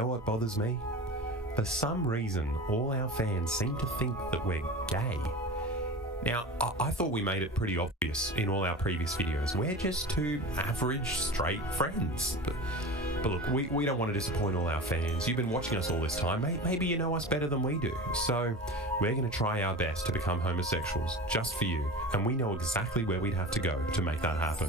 You know what bothers me? For some reason, all our fans seem to think that we're gay. Now, I thought we made it pretty obvious in all our previous videos. We're just two average, straight friends. But look, we don't want to disappoint all our fans. You've been watching us all this time. Maybe you know us better than we do. So we're going to try our best to become homosexuals just for you. And we know exactly where we'd have to go to make that happen.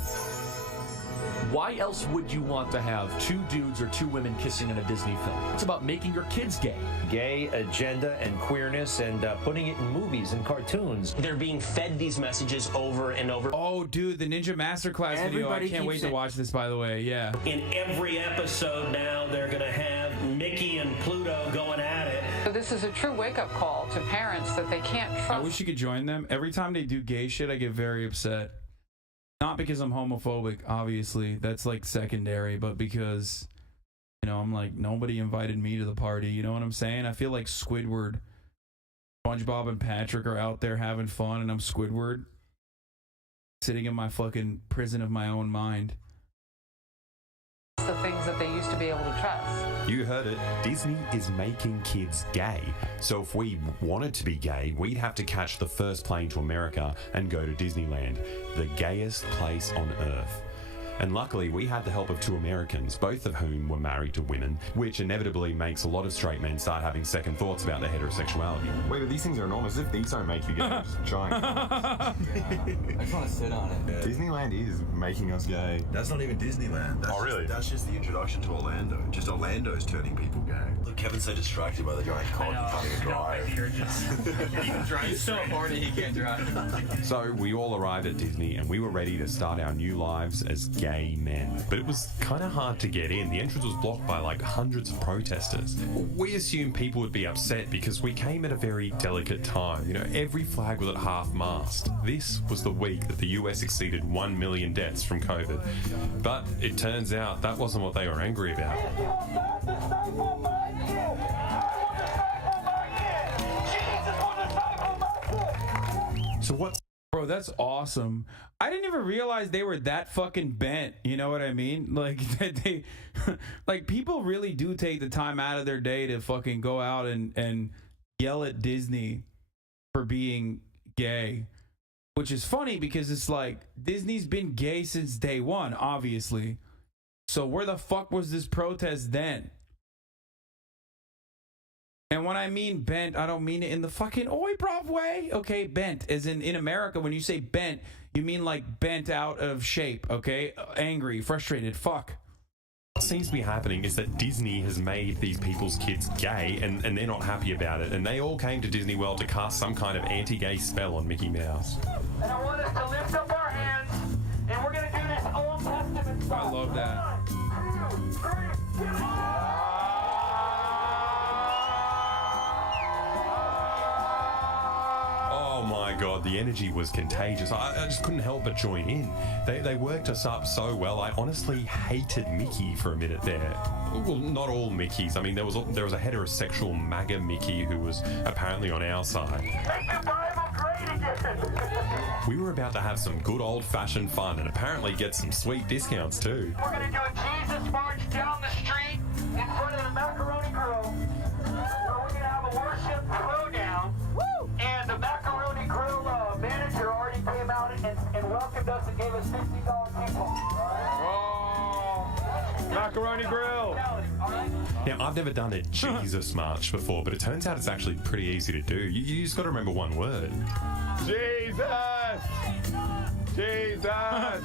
Why else would you want to have two dudes or two women kissing in a Disney film? It's about making your kids gay. Gay agenda and queerness and putting it in movies and cartoons. They're being fed these messages over and over. Oh, dude, the Ninja Masterclass video. I can't wait to watch this, by the way. Yeah. In every episode now, they're going to have Mickey and Pluto going at it. So this is a true wake-up call to parents that they can't trust. I wish you could join them. Every time they do gay shit, I get very upset. Not because I'm homophobic, obviously. That's like secondary, but because, you know, I'm like, nobody invited me to the party. You know what I'm saying? I feel like Squidward, SpongeBob and Patrick are out there having fun, and I'm Squidward sitting in my fucking prison of my own mind. The things that they used to be able to trust. You heard it. Disney is making kids gay. So if we wanted to be gay, we'd have to catch the first plane to America and go to Disneyland, the gayest place on earth. And luckily, we had the help of two Americans, both of whom were married to women, which inevitably makes a lot of straight men start having second thoughts about their heterosexuality. Wait, but these things are enormous. If these don't make you gay, it's giant. I just want to sit on it. Yeah. Disneyland is making us gay. That's not even Disneyland. That's really? That's just the introduction to Orlando. Just Orlando's turning people gay. Look, Kevin's so distracted by the giant cod he can't even drive. He's so horny he can't drive. So we all arrived at Disney and we were ready to start our new lives as gay men. But it was kind of hard to get in. The entrance was blocked by like hundreds of protesters. We assumed people would be upset because we came at a very delicate time. You know, every flag was at half-mast. This was the week that the US exceeded 1 million deaths from COVID. But it turns out that wasn't what they were angry about. So what? Bro, that's awesome. I didn't even realize they were that fucking bent. You know what I mean? Like, that they, like, people really do take the time out of their day to fucking go out and yell at Disney for being gay. Which is funny because it's like, Disney's been gay since day one, obviously. So where the fuck was this protest then? And when I mean bent, I don't mean it in the fucking oi bruv way. Okay, bent. As in America, when you say bent, you mean like bent out of shape, okay? Angry, frustrated, fuck. What seems to be happening is that Disney has made these people's kids gay and they're not happy about it. And they all came to Disney World to cast some kind of anti-gay spell on Mickey Mouse. And I want us to lift up our hands and we're going to do this Old Testament song. I love that. 1, 2, 3, Oh my god, the energy was contagious. I just couldn't help but join in. They worked us up so well. I honestly hated Mickey for a minute there. Well, not all Mickeys. I mean, there was a heterosexual MAGA Mickey who was apparently on our side. Make the Bible great again. We were about to have some good old-fashioned fun and apparently get some sweet discounts too. We're going to do a Jesus march down the street in front of the Macaroni Grill. Where we're going to have a worship throwdown. Woo! And the Macaroni Grill manager already came out and welcomed us and gave us $50 people. Oh, Macaroni Grill. Now, I've never done a Jesus march before, but it turns out it's actually pretty easy to do. You just got to remember one word. Jesus! Jesus!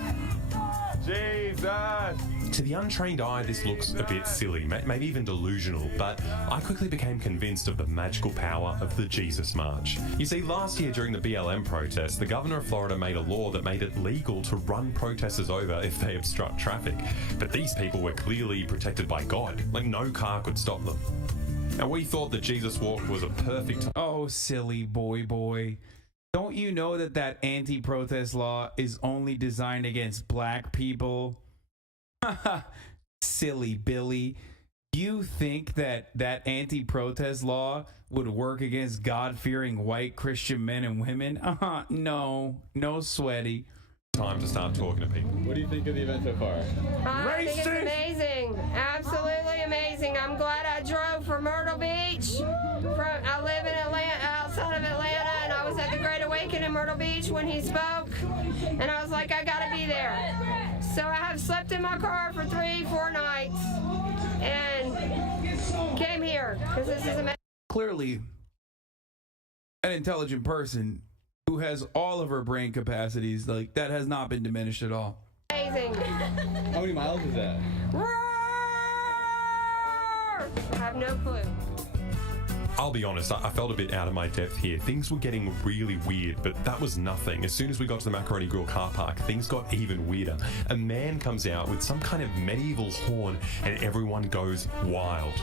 Jesus! To the untrained eye, this looks a bit silly, maybe even delusional, but I quickly became convinced of the magical power of the Jesus March. You see, last year during the BLM protests, the governor of Florida made a law that made it legal to run protesters over if they obstruct traffic. But these people were clearly protected by God, like no car could stop them. And we thought the Jesus Walk was a perfect... Oh, silly boy. Don't you know that anti-protest law is only designed against black people? Silly Billy. You think that anti-protest law would work against God-fearing white Christian men and women? No sweaty. Time to start talking to people. What do you think of the event so far? I think it's amazing. Absolutely amazing. I'm glad I from Myrtle Beach. I live in Atlanta, outside of Atlanta, and I was at the Great Awakening in Myrtle Beach when he spoke, and I was like, I gotta be there. So I have slept in my car for 3-4 nights, and came here because this is amazing. Clearly, an intelligent person who has all of her brain capacities, like, that has not been diminished at all. Amazing. How many miles is that? I have no clue. I'll be honest, I felt a bit out of my depth here. Things were getting really weird, but that was nothing. As soon as we got to the Macaroni Grill car park, things got even weirder. A man comes out with some kind of medieval horn and everyone goes wild.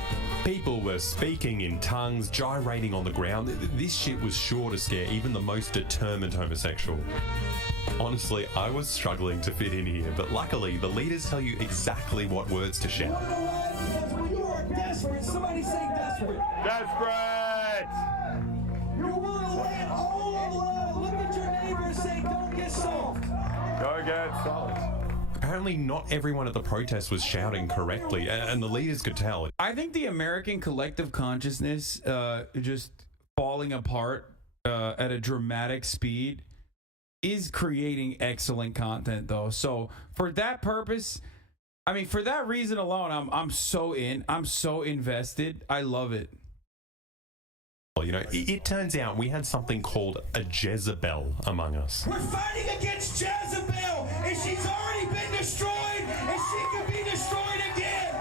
People were speaking in tongues, gyrating on the ground. This shit was sure to scare even the most determined homosexual. Honestly, I was struggling to fit in here, but luckily the leaders tell you exactly what words to shout. Desperate. Somebody say desperate. Desperate! You're willing to lay it all on the line. Look at your neighbor and say, don't get soft. Go get soft. Apparently not everyone at the protest was shouting correctly, and the leaders could tell. I think the American collective consciousness just falling apart at a dramatic speed is creating excellent content, though. So for that purpose, I mean, for that reason alone, I'm so in. I'm so invested. I love it. You know, it turns out we had something called a Jezebel among us. We're fighting against Jezebel, and she's already been destroyed, and she can be destroyed again.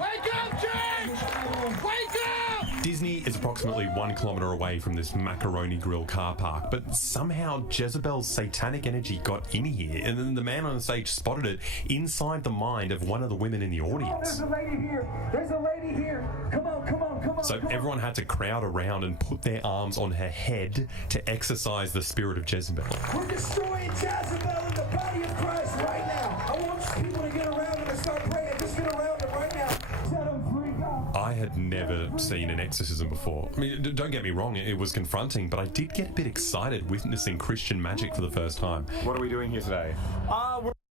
Wake up, James! Wake up! Disney is approximately 1 kilometer away from this Macaroni Grill car park, but somehow Jezebel's satanic energy got in here, and then the man on the stage spotted it inside the mind of one of the women in the audience. There's a lady here. There's a lady here. Come on, come on, come on. So everyone had to crowd around and put their arms on her head to exorcise the spirit of Jezebel. We're destroying Jezebel in the body of Christ right now. I want people to get around him and start praying. Just get around him right now. Set him free, God. I had never seen an exorcism before. I mean, don't get me wrong, it was confronting, but I did get a bit excited witnessing Christian magic for the first time. What are we doing here today?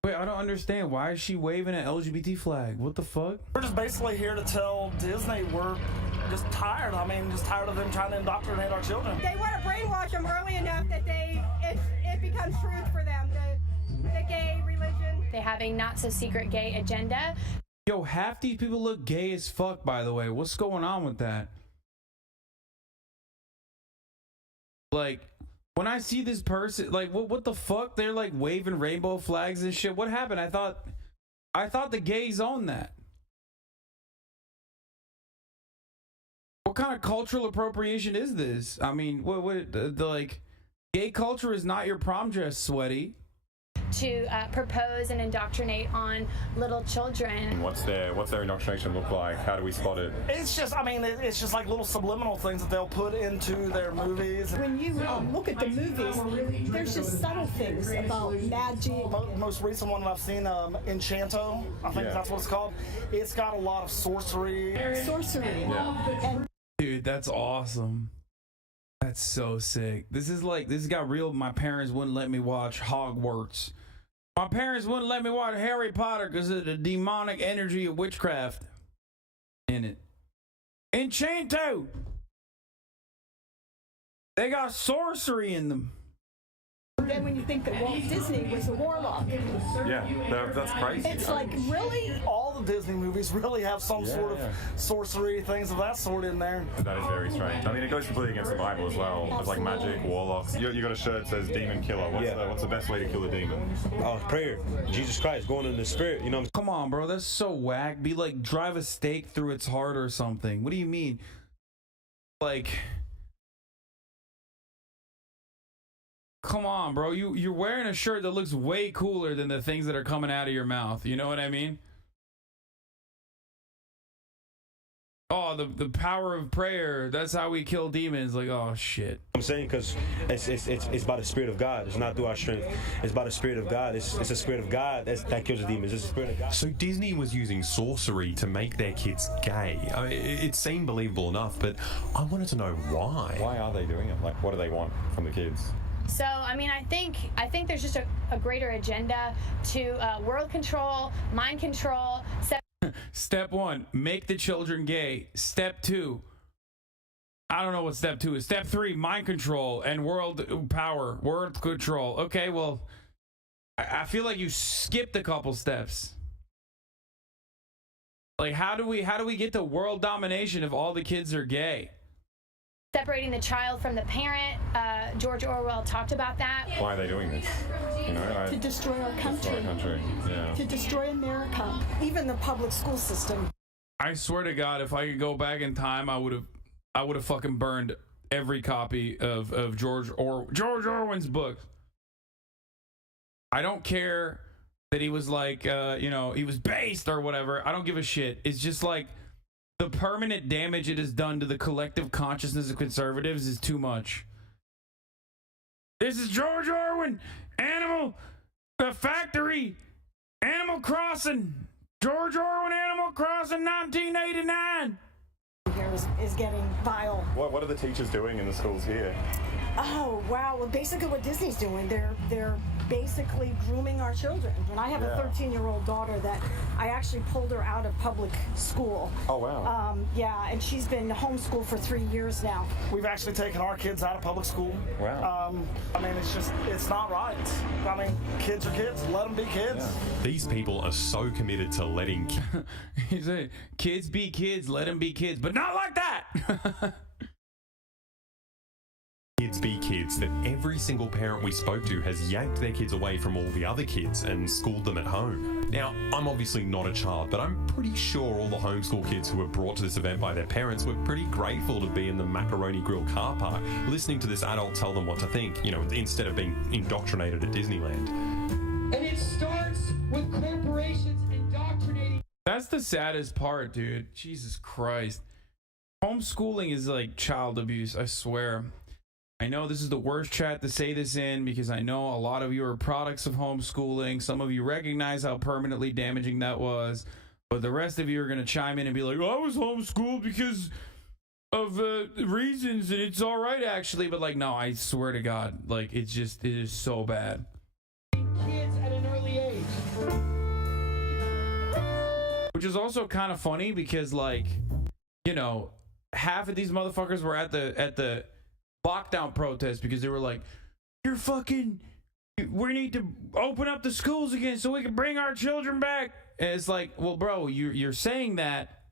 Wait, I don't understand. Why is she waving an LGBT flag? What the fuck? We're just basically here to tell Disney we're just tired. I mean, just tired of them trying to indoctrinate our children. They want to brainwash them early enough that it becomes truth for them. The gay religion. They have a not so secret gay agenda. Yo, half these people look gay as fuck, by the way. What's going on with that? Like, when I see this person, like, what the fuck? They're like waving rainbow flags and shit. What happened? I thought the gays own that. What kind of cultural appropriation is this? I mean, like, gay culture is not your prom dress, sweaty. To propose and indoctrinate on little children. What's their indoctrination look like? How do we spot it? It's just, I mean, it's just like little subliminal things that they'll put into their movies. When you look at the movies, there's just subtle things about magic. Most recent one that I've seen, Enchanto, I think that's what it's called. It's got a lot of sorcery. Yeah. Dude, that's awesome. That's so sick. This got real. My parents wouldn't let me watch Hogwarts. My parents wouldn't let me watch Harry Potter because of the demonic energy of witchcraft in it. Enchanto! They got sorcery in them. Then when you think that Walt Disney was a warlock. Yeah, that's crazy. It's like, really? All the Disney movies really have some sort of sorcery, things of that sort in there. That is very strange. I mean, it goes completely against the Bible as well. There's like magic, warlocks. You got a shirt that says demon killer. What's the best way to kill a demon? Prayer. Jesus Christ, going in the spirit, you know. Come on, bro. That's so whack. Be like, drive a stake through its heart or something. What do you mean? Like... Come on, bro. You're wearing a shirt that looks way cooler than the things that are coming out of your mouth. You know what I mean? Oh, the power of prayer. That's how we kill demons. Like, oh shit. I'm saying because it's by the Spirit of God. It's not through our strength. It's by the Spirit of God. It's the Spirit of God that kills the demons. It's the Spirit of God. So Disney was using sorcery to make their kids gay. I mean, it seemed believable enough, but I wanted to know why. Why are they doing it? Like, what do they want from the kids? So, I mean, I think there's just a greater agenda to world control, mind control. Step 1, make the children gay. Step 2, I don't know what step 2 is. Step 3, mind control and world power, world control. Okay, well, I feel like you skipped a couple steps. Like, how do we get to world domination if all the kids are gay? Separating the child from the parent. George Orwell talked about that. Why are they doing this? You know, to destroy our country. Yeah. To destroy America. Even the public school system. I swear to God, if I could go back in time, I would have fucking burned every copy of George Orwell's book. I don't care that he was like, he was based or whatever. I don't give a shit. It's just like the permanent damage it has done to the collective consciousness of conservatives is too much. This is George Orwell, Factory, Animal Crossing, George Orwell, Animal Crossing, 1989. Here is getting vile. What are the teachers doing in the schools here? Oh, wow. Well, basically what Disney's doing, they're basically grooming our children. And I have a 13-year-old daughter that I actually pulled her out of public school. Oh, wow. Yeah, and she's been homeschooled for 3 years now. We've actually taken our kids out of public school. Wow. I mean, it's not right. I mean, kids are kids. Let them be kids. Yeah. These people are so committed to letting he said, kids be kids, let them be kids, but not like that. Kids be kids that every single parent we spoke to has yanked their kids away from all the other kids and schooled them at home. Now, I'm obviously not a child, but I'm pretty sure all the homeschool kids who were brought to this event by their parents were pretty grateful to be in the Macaroni Grill car park, listening to this adult tell them what to think, instead of being indoctrinated at Disneyland. And it starts with corporations indoctrinating. That's the saddest part, dude. Jesus Christ. Homeschooling is like child abuse, I swear. I know this is the worst chat to say this in because I know a lot of you are products of homeschooling. Some of you recognize how permanently damaging that was. But the rest of you are going to chime in and be like, I was homeschooled because of reasons and it's all right actually. But like, no, I swear to God, like it is so bad. Kids at an early age. Which is also kind of funny because like, half of these motherfuckers were at the lockdown protest because they were like, we need to open up the schools again so we can bring our children back. And it's like, well, bro, you're saying that,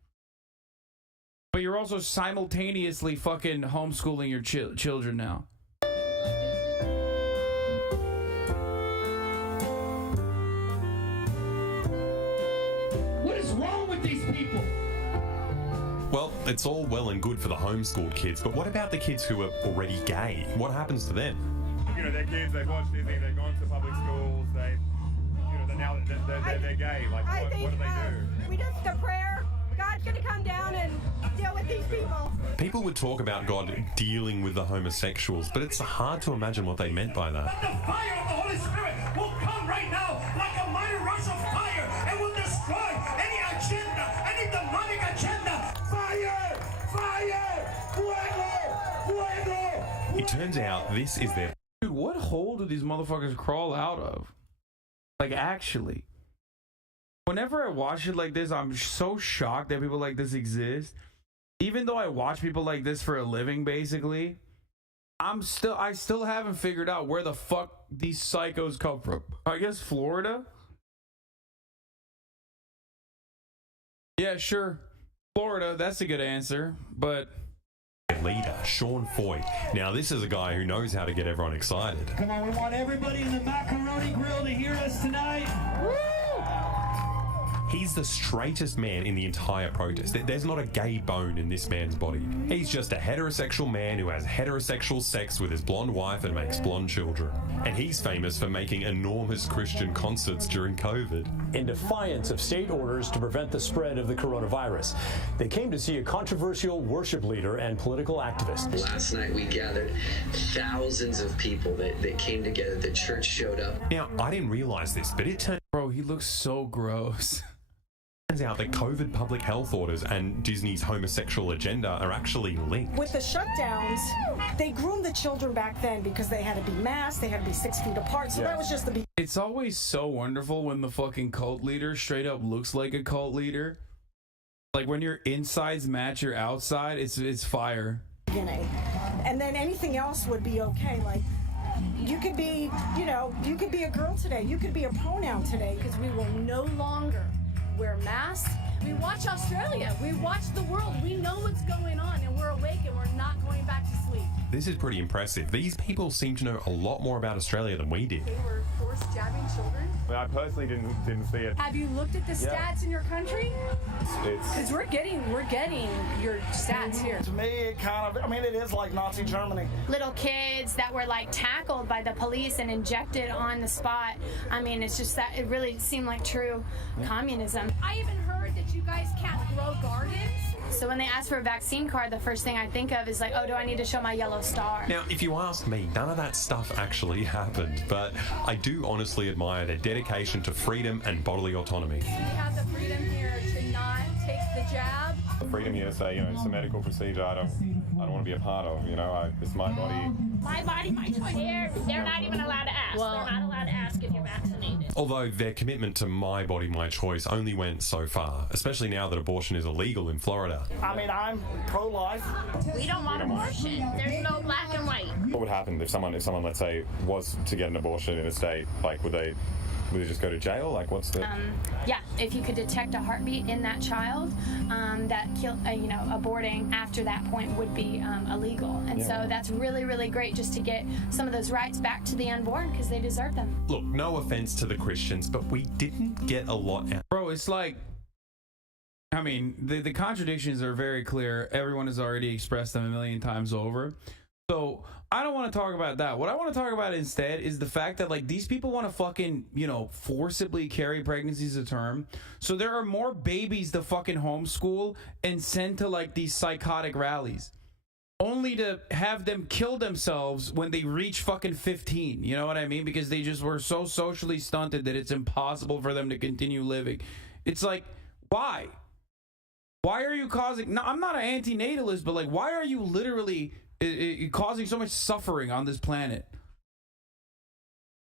but you're also simultaneously fucking homeschooling your children now. What is wrong with these people? Well, it's all well and good for the homeschooled kids, but what about the kids who are already gay? What happens to them? They're kids, they've watched Disney, they've gone to public schools, they're gay. Like, what do they do? We just a prayer. God's going to come down and deal with these people. People would talk about God dealing with the homosexuals, but it's hard to imagine what they meant by that. The fire of the Holy Spirit will come right now like a mighty rush of fire and will destroy any agenda, any demonic agenda. Fire! Fire! Fuego! Fuego! It turns out this is their... Dude, what hole do these motherfuckers crawl out of? Like, actually. Whenever I watch it like this, I'm so shocked that people like this exist. Even though I watch people like this for a living, basically, I still haven't figured out where the fuck these psychos come from. I guess Florida? Yeah, sure. Florida, that's a good answer, but... leader, Sean Foyt. Now, this is a guy who knows how to get everyone excited. Come on, we want everybody in the Macaroni Grill to hear us tonight. Woo! He's the straightest man in the entire protest. There's not a gay bone in this man's body. He's just a heterosexual man who has heterosexual sex with his blonde wife and makes blonde children. And he's famous for making enormous Christian concerts during COVID. In defiance of state orders to prevent the spread of the coronavirus, they came to see a controversial worship leader and political activist. Last night we gathered thousands of people that came together. The church showed up. Now, I didn't realize this, but it turns... Bro, he looks so gross. Turns out that COVID public health orders and Disney's homosexual agenda are actually linked. With the shutdowns, they groomed the children back then because they had to be masked, they had to be 6 feet apart, so that was just the beginning. It's always so wonderful when the fucking cult leader straight up looks like a cult leader. Like when your insides match your outside, it's fire. And then anything else would be okay. Like you could be, you could be a girl today. You could be a pronoun today, because we will no longer wear masks. We watch Australia. We watch the world. We know what's going on, and we're awake, and we're not going back to sleep. This is pretty impressive. These people seem to know a lot more about Australia than we did. They were forced jabbing children. I personally didn't see it. Have you looked at the stats in your country? It's Because we're getting your stats here. To me, it kind of, it is like Nazi Germany. Little kids that were like tackled by the police and injected on the spot. It's just that it really seemed like true communism. I even heard that you guys can't grow gardens. So when they ask for a vaccine card, the first thing I think of is like, oh, do I need to show my yellow star? Now, if you ask me, none of that stuff actually happened, but I do honestly admire their dedication to freedom and bodily autonomy. We have the freedom here to not take the jab. the freedom here to say, it's a medical procedure I don't want to be a part of. It's my body. My body, my choice. They're not even allowed to ask. Well, they're not allowed to ask if you're vaccinated. Although their commitment to my body, my choice only went so far, especially now that abortion is illegal in Florida. I'm pro-life. We don't want abortion. There's no black and white. What would happen if someone, let's say, was to get an abortion in a state? Like, would they just go to jail? Like, what's the... Yeah, if you could detect a heartbeat in that child, aborting after that point would be illegal. And so that's really, really great just to get some of those rights back to the unborn because they deserve them. Look, no offense to the Christians, but we didn't get a lot out. Bro, it's like, the contradictions are very clear. Everyone has already expressed them a million times over. So I don't want to talk about that. What I want to talk about instead is the fact that these people want to fucking, forcibly carry pregnancies to term. So there are more babies to fucking homeschool and send to these psychotic rallies, only to have them kill themselves when they reach fucking 15. You know what I mean? Because they just were so socially stunted that it's impossible for them to continue living. It's like, why? Why are you causing... No, I'm not an anti-natalist, but why are you literally... causing so much suffering on this planet?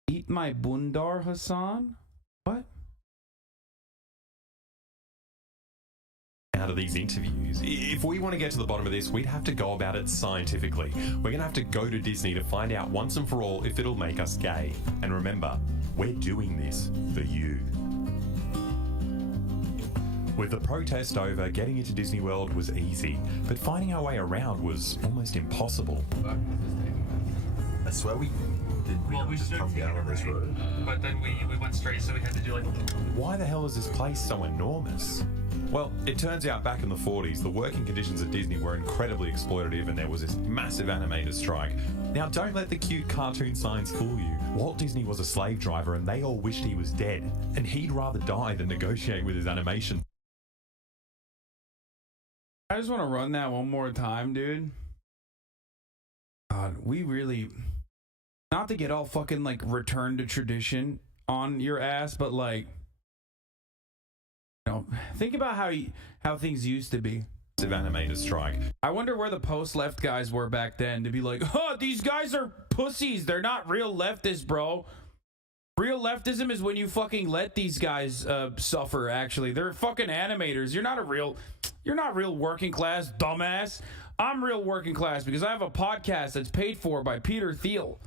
Eat my bundar, Hassan? What? Out of these interviews, if we want to get to the bottom of this, we'd have to go about it scientifically. We're going to have to go to Disney to find out once and for all if it'll make us gay. And remember, we're doing this for you. With the protest over, getting into Disney World was easy, but finding our way around was almost impossible. I swear we just come down on this road. But then we went straight, so we had to do Why the hell is this place so enormous? Well, it turns out back in the 40s, the working conditions at Disney were incredibly exploitative and there was this massive animator strike. Now, don't let the cute cartoon signs fool you. Walt Disney was a slave driver and they all wished he was dead, and he'd rather die than negotiate with his animation. I just want to run that one more time, dude. God, we really... Not to get all fucking, return to tradition on your ass, but, think about how things used to be. Animator strike. I wonder where the post-left guys were back then to be like, these guys are pussies. They're not real leftists, bro. Real leftism is when you fucking let these guys suffer, actually. They're fucking animators. You're not real working class, dumbass. I'm real working class because I have a podcast that's paid for by Peter Thiel.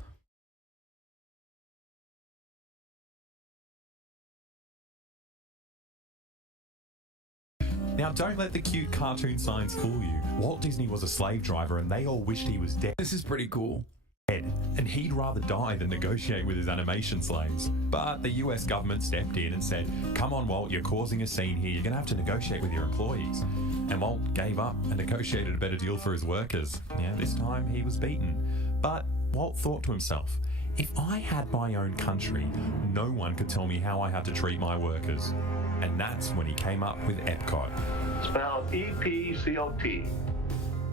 Now, don't let the cute cartoon signs fool you. Walt Disney was a slave driver and they all wished he was dead. This is pretty cool. And he'd rather die than negotiate with his animation slaves. But the US government stepped in and said, come on, Walt, you're causing a scene here. You're going to have to negotiate with your employees. And Walt gave up and negotiated a better deal for his workers. Yeah, this time he was beaten. But Walt thought to himself, if I had my own country, no one could tell me how I had to treat my workers. And that's when he came up with Epcot. Spelled EPCOT.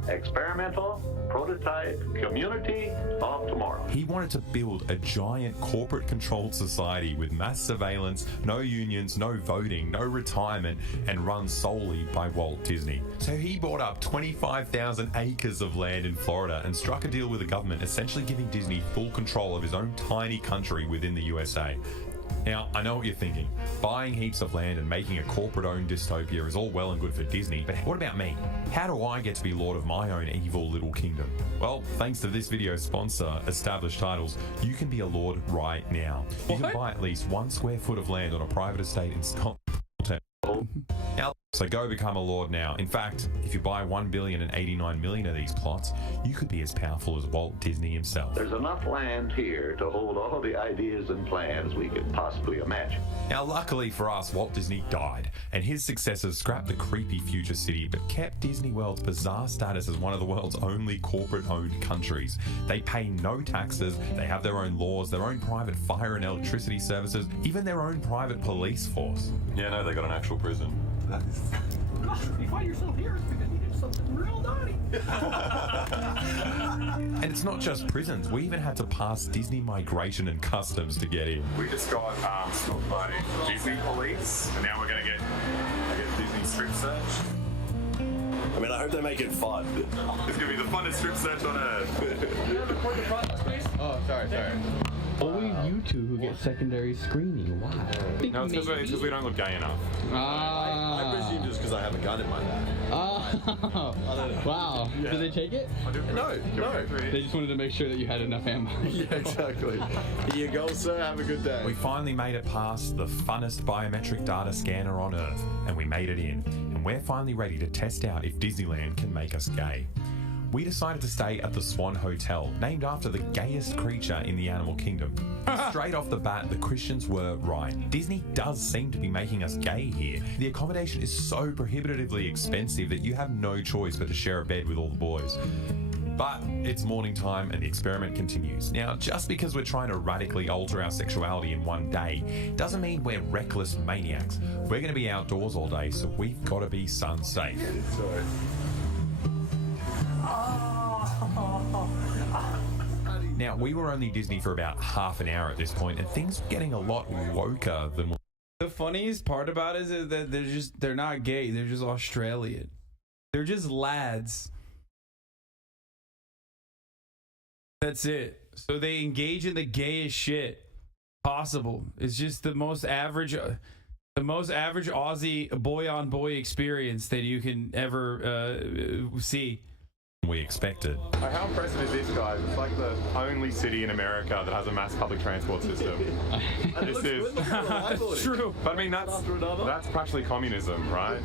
Experimental Prototype Community of Tomorrow. He wanted to build a giant corporate-controlled society with mass surveillance, no unions, no voting, no retirement, and run solely by Walt Disney. So he bought up 25,000 acres of land in Florida and struck a deal with the government, essentially giving Disney full control of his own tiny country within the USA. Now, I know what you're thinking. Buying heaps of land and making a corporate-owned dystopia is all well and good for Disney, but what about me? How do I get to be lord of my own evil little kingdom? Well, thanks to this video's sponsor, Established Titles, you can be a lord right now. You can buy at least 1 square foot of land on a private estate in Scotland. Now, so go become a lord now. In fact, if you buy 1,089 million of these plots, you could be as powerful as Walt Disney himself. There's enough land here to hold all the ideas and plans we could possibly imagine. Now, luckily for us, Walt Disney died, and his successors scrapped the creepy future city, but kept Disney World's bizarre status as one of the world's only corporate-owned countries. They pay no taxes, they have their own laws, their own private fire and electricity services, even their own private police force. Yeah, no, they got an actual prison. That is... You find yourself here, it's because you did something real naughty. And it's not just prisons, we even had to pass Disney Migration and Customs to get in. We just got stopped by Disney police, and now we're going to get Disney strip search. I mean, I hope they make it fun. It's going to be the funnest strip search on earth. Oh, sorry. Only you two who get secondary screening. Why? No, it's because we don't look gay enough. I presume just because I have a gun in my hand. Wow. Yeah. Did they take it? No. They just wanted to make sure that you had enough ammo. Yeah, exactly. Here you go, sir. Have a good day. We finally made it past the funnest biometric data scanner on Earth, and we made it in. And we're finally ready to test out if Disneyland can make us gay. We decided to stay at the Swan Hotel, named after the gayest creature in the animal kingdom. Straight off the bat, the Christians were right. Disney does seem to be making us gay here. The accommodation is so prohibitively expensive that you have no choice but to share a bed with all the boys. But it's morning time and the experiment continues. Now, just because we're trying to radically alter our sexuality in one day doesn't mean we're reckless maniacs. We're going to be outdoors all day, so we've got to be sun safe. Now, we were only Disney for about half an hour at this point, and things were getting a lot woker than... The funniest part about it is that they're not gay, they're just Australian. They're just lads. That's it. So they engage in the gayest shit possible. It's just the most average Aussie boy-on-boy experience that you can ever see. We expected. How impressive is this, guys? It's like the only city in America that has a mass public transport system. This is true. But I mean, that's practically communism, right?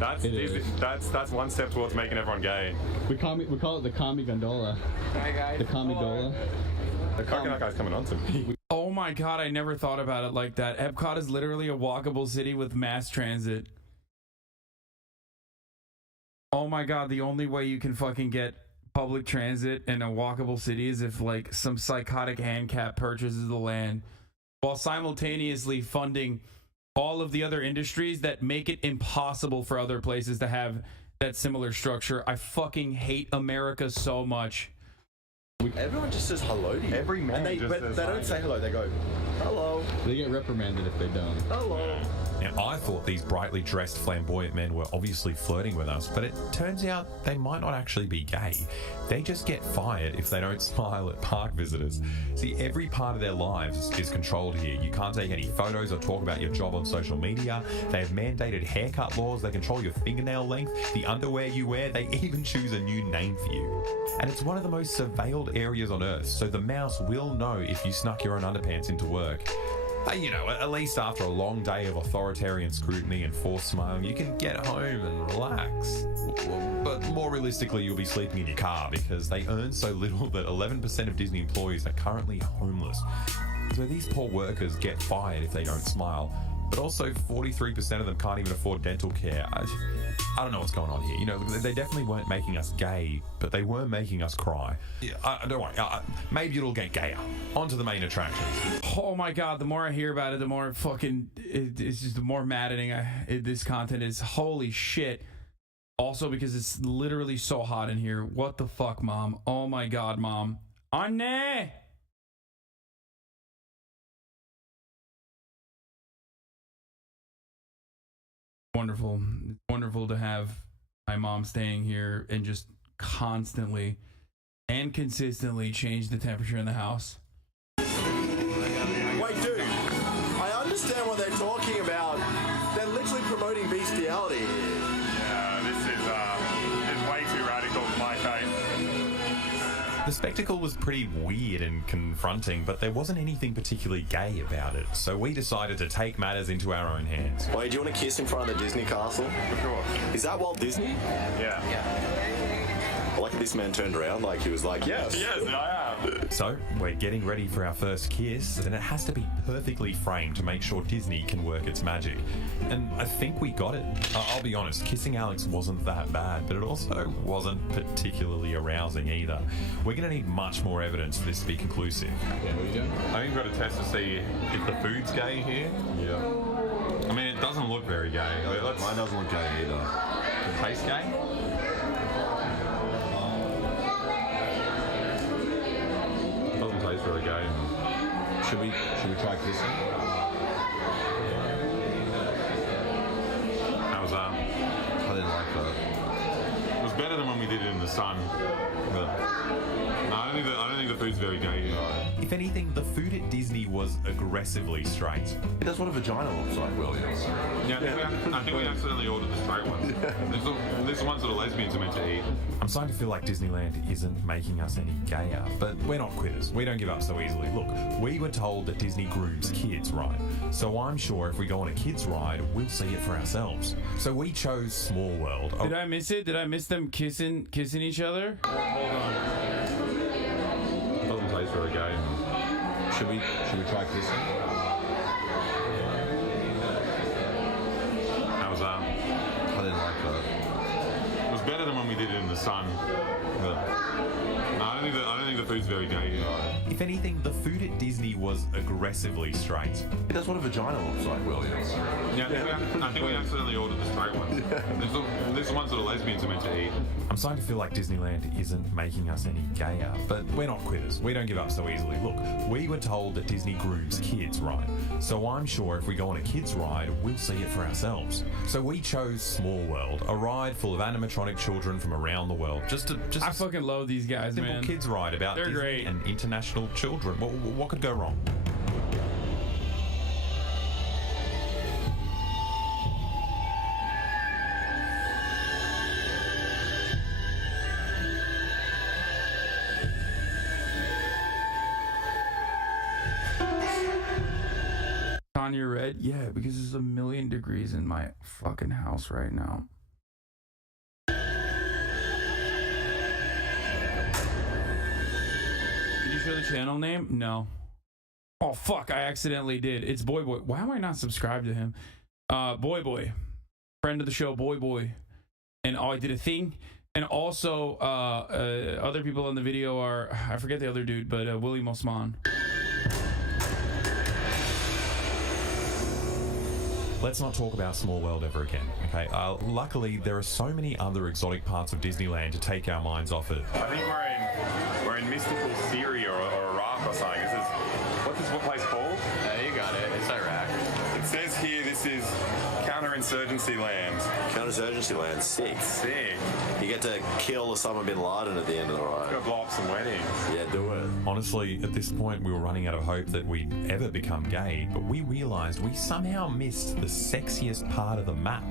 That's one step towards making everyone gay. We call it the commie gondola. Hi guys. The commie gondola. The coconut guy's coming on to me. Oh my god, I never thought about it like that. Epcot is literally a walkable city with mass transit. Oh my god, the only way you can fucking get public transit in a walkable city is if like some psychotic handicap purchases the land while simultaneously funding all of the other industries that make it impossible for other places to have that similar structure. I fucking hate America so much. Everyone just says hello to you. Every man they don't say hello, they go, hello. They get reprimanded if they don't. Hello. Now, I thought these brightly dressed flamboyant men were obviously flirting with us, but it turns out they might not actually be gay. They just get fired if they don't smile at park visitors. See, every part of their lives is controlled here. You can't take any photos or talk about your job on social media. They have mandated haircut laws. They control your fingernail length, the underwear you wear. They even choose a new name for you. And it's one of the most surveilled areas on Earth, so the mouse will know if you snuck your own underpants into work. You know, at least after a long day of authoritarian scrutiny and forced smiling, you can get home and relax. But more realistically, you'll be sleeping in your car because they earn so little that 11% of Disney employees are currently homeless. So these poor workers get fired if they don't smile. But also 43% of them can't even afford dental care. I don't know what's going on here. You know, they definitely weren't making us gay, but they were making us cry. Don't worry, maybe it'll get gayer. On to the main attractions. Oh my god, the more I hear about it, the more fucking, it's just the more maddening this content is. Holy shit. Also because it's literally so hot in here. What the fuck, Mom? Oh my god, Mom. Anne! Wonderful. It's wonderful to have my mom staying here and just constantly and consistently change the temperature in the house. Wait, dude, I understand what they're talking about. They're literally promoting bestiality. Yeah, this is way too radical for my taste. The spectacle was pretty weird and confronting, but there wasn't anything particularly gay about it, so we decided to take matters into our own hands. Wait, do you want to kiss in front of the Disney castle? Of course. Is that Walt Disney? Yeah. I like that this man turned around like he was like, yes. Yes, I am. So, we're getting ready for our first kiss, and it has to be perfectly framed to make sure Disney can work its magic. And I think we got it. I'll be honest, kissing Alex wasn't that bad, but it also wasn't particularly arousing either. We're going to need much more evidence for this to be conclusive. Yeah, what are you doing? I think we've got to test to see if the food's gay here. Yeah. I mean, it doesn't look very gay. Mine doesn't look gay either. Does it taste gay? Doesn't taste very gay. Should we try kissing? How was that? I didn't like that. It was better than when we did it in the sun. But no, I don't think the food's very gay here. If anything, the food at Disney was aggressively straight. That's what a vagina looks like, Williams. Yeah, I think we accidentally ordered the straight one. Yeah. This is the ones that the lesbians are meant to eat. I'm starting to feel like Disneyland isn't making us any gayer, but we're not quitters. We don't give up so easily. Look, we were told that Disney grooms kids, right? So I'm sure if we go on a kids ride, we'll see it for ourselves. So we chose Small World. Did I miss it? Did I miss them kissing each other? Hold on. Doesn't taste very gay. Should we try kissing? How was that? I didn't like that. It was better than when we did it in the sun. But no, I don't think the food's very gay here. If anything, the food at Disney was aggressively straight. That's what a vagina looks like, Williams. Yeah, I think we accidentally ordered the straight one. Yeah. This is the ones that the lesbians are meant to eat. I'm starting to feel like Disneyland isn't making us any gayer, but we're not quitters. We don't give up so easily. Look, we were told that Disney grooms kids, right? So I'm sure if we go on a kids ride, we'll see it for ourselves. So we chose Small World, a ride full of animatronic children from around the world. I fucking love these guys, simple man. Kids ride about They're Disney great. and international children. What could go wrong? Tanya Red? Yeah, because it's 1,000,000 degrees in my fucking house right now. Did you show the channel name? No. Oh, fuck, I accidentally did. It's Boy Boy. Why am I not subscribed to him? Boy Boy. Friend of the show, Boy Boy. And I did a thing. And also, other people in the video are, I forget the other dude, but Willie Mosman. Let's not talk about Small World ever again, okay? Luckily, there are so many other exotic parts of Disneyland to take our minds off it. I think we're in mystical Syria or Iraq or something. What's this place called? You got it. It's Iraq. It says here this is counterinsurgency land. Counterinsurgency land, sick. Sick. You get to kill Osama bin Laden at the end of the ride. Go blow up some weddings. Yeah, do it. Honestly, at this point, we were running out of hope that we'd ever become gay, but we realized we somehow missed the sexiest part of the map.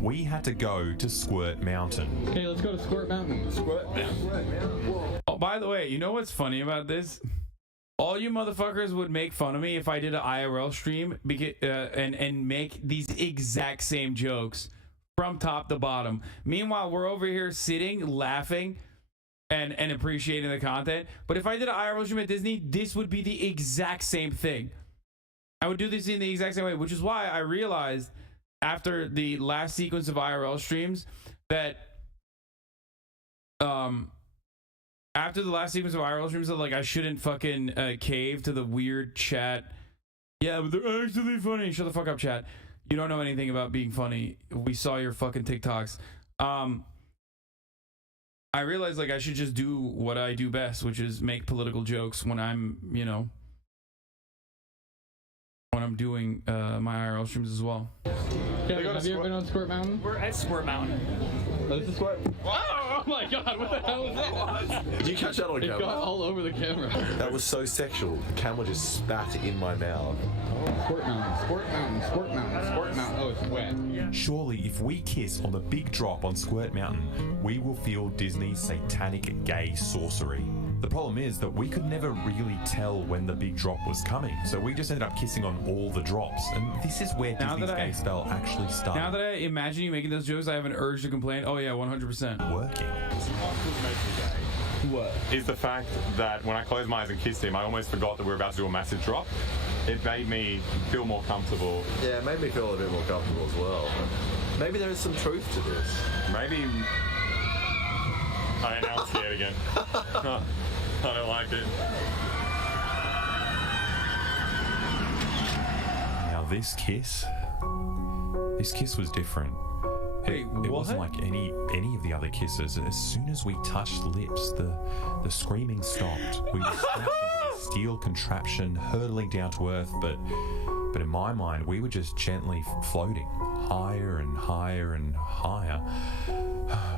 We had to go to Squirt Mountain. Okay, let's go to Squirt Mountain. Squirt Mountain. Oh, by the way, you know what's funny about this? All you motherfuckers would make fun of me if I did an IRL stream and make these exact same jokes from top to bottom. Meanwhile, we're over here sitting, laughing, and appreciating the content. But if I did an IRL stream at Disney, this would be the exact same thing. I would do this in the exact same way, which is why I realized after the last sequence of IRL streams that after the last sequence of IRL streams, that like I shouldn't fucking cave to the weird chat. Yeah, but they're actually funny. Shut the fuck up, chat. You don't know anything about being funny. We saw your fucking TikToks. I realized like I should just do what I do best, which is make political jokes when I'm, you know, when I'm doing my IRL streams as well. Yeah, have you ever been on Squirt Mountain? We're at Squirt Mountain. Oh, this is Squirt. Whoa! my god, what the hell was that? Did you catch that on camera? It got all over the camera. That was so sexual. The camera just spat in my mouth. Oh, squirt mountain, squirt mountain, squirt mountain, squirt mountain. Oh, it's wet. Surely, if we kiss on the big drop on Squirt Mountain, we will feel Disney's satanic gay sorcery. The problem is that we could never really tell when the big drop was coming, so we just ended up kissing on all the drops, and this is where Disney's gay spell actually started. Now that I imagine you making those jokes, I have an urge to complain. Oh yeah, 100%. Working. What? Is the fact that when I closed my eyes and kissed him, I almost forgot that we were about to do a massive drop. It made me feel more comfortable. Yeah, it made me feel a bit more comfortable as well. Maybe there is some truth to this. Maybe... I now I'm scared again. I don't like it. Now this kiss was different. It wasn't like any of the other kisses. As soon as we touched lips, the screaming stopped. We were strapped into the steel contraption, hurtling down to earth, but in my mind, we were just gently floating, higher and higher and higher.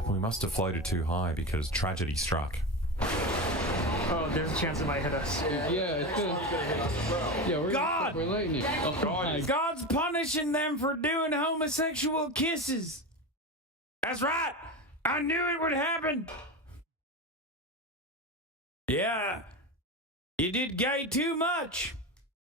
We must have floated too high because tragedy struck. Oh, there's a chance it might hit us. Yeah, it's gonna hit us as well. Yeah, we're lightning. Oh, God's punishing them for doing homosexual kisses. That's right. I knew it would happen. Yeah. You did gay too much.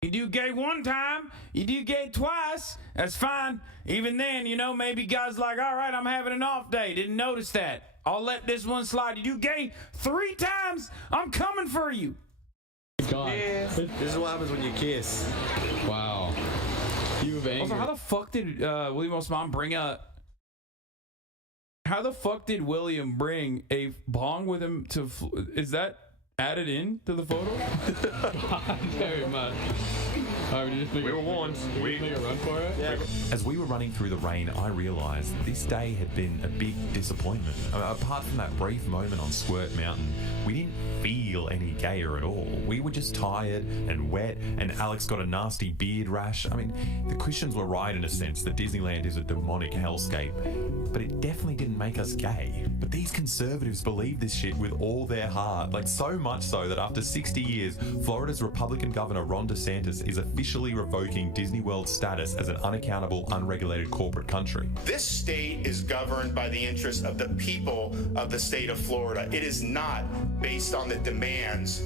You do gay one time, you do gay twice, that's fine. Even then, you know, maybe God's like, all right, I'm having an off day. Didn't notice that. I'll let this one slide. You do gay 3 times, I'm coming for you. God. Yeah. This is what happens when you kiss. Wow. You have anger. Also, how the fuck did William Osman bring a... How the fuck did William bring a bong with him to... Is that added in to the photo? Very much. We were warned. We make a run for it? Yeah. As we were running through the rain, I realised this day had been a big disappointment. Apart from that brief moment on Squirt Mountain, we didn't feel any gayer at all. We were just tired and wet, and Alex got a nasty beard rash. I mean, the Christians were right in a sense that Disneyland is a demonic hellscape, but it definitely didn't make us gay. But these conservatives believe this shit with all their heart, like so much so that after 60 years, Florida's Republican Governor Ron DeSantis is officially revoking Disney World's status as an unaccountable, unregulated corporate country. This state is governed by the interests of the people of the state of Florida. It is not based on the demands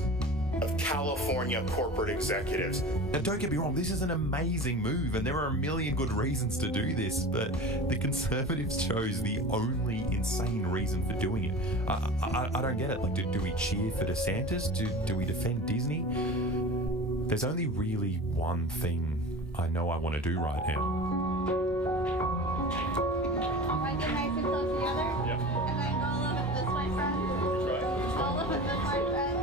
of California corporate executives. Now, don't get me wrong, this is an amazing move, and there are a million good reasons to do this, but the Conservatives chose the only insane reason for doing it. I don't get it. Like, do we cheer for DeSantis? Do we defend Disney? There's only really one thing I know I want to do right now. I get nice and close together? Yep. And then go a little bit this way, friend. Go a little bit this way, friend.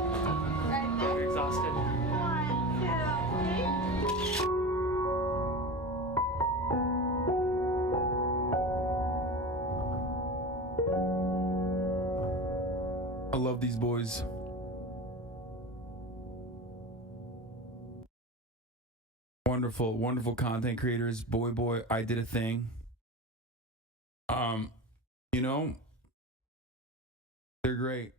Right there. You're exhausted. 1, 2, 3. I love these boys. Wonderful, wonderful content creators. Boy, I did a thing. You know, they're great.